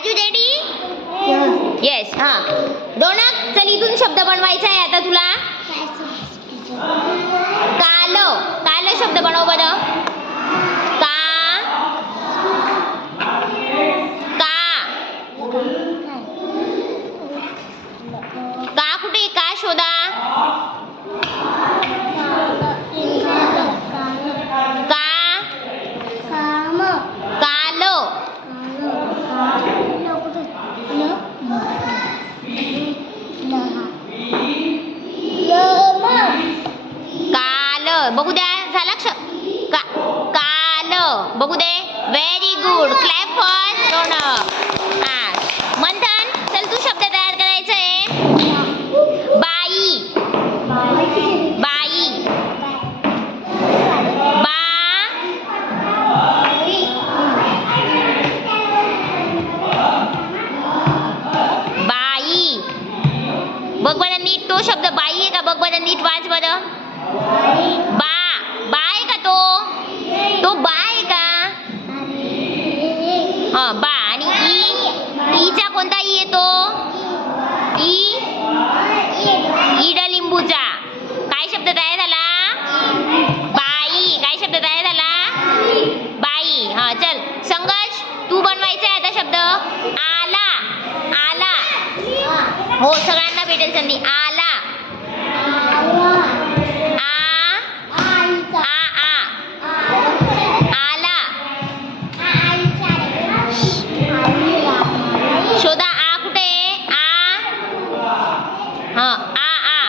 Raju ready? Yes हा. रोनक चल इथून शब्द बनवायचा आहे आता तुला काल काल शब्द बनव बरं का का का कुठे का शोधा का काल काल बघू द्या झाला क्ष का काल बघू दे. व्हेरी गुड क्लॅप फॉर दोन हा. मंथन चल तू शब्द तयार करायचा आहे बाई. बाई. बा बाई. बघ बरं नीट तो शब्द बाई आहे का? बघ बरं नीट वाच बरं. बा बा आहे का तो? तो बा आहे का? हा बा. आणि ई? ईचा कोणता ई येतो ई? ईड लिंबूचा. काय शब्द तयार झाला? बाई. काय शब्द तयार झाला? बाई. हा चल. संघर्ष तू बनवायचा आहे आता शब्द. आला. आला. हो सगळ्यांना भेटेल संधी. आला. आ आ.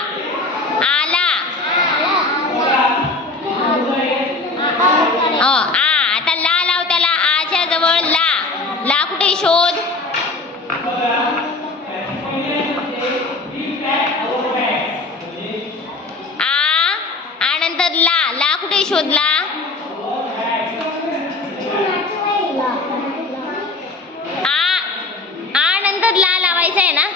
आला. हा आ. आता ला लाव त्याला. आच्या जवळ ला. ला कुठे शोध? आ. आ ला. ला कुठे आहे? शोधला आ. आ नंतर ला लावायचं आहे ना?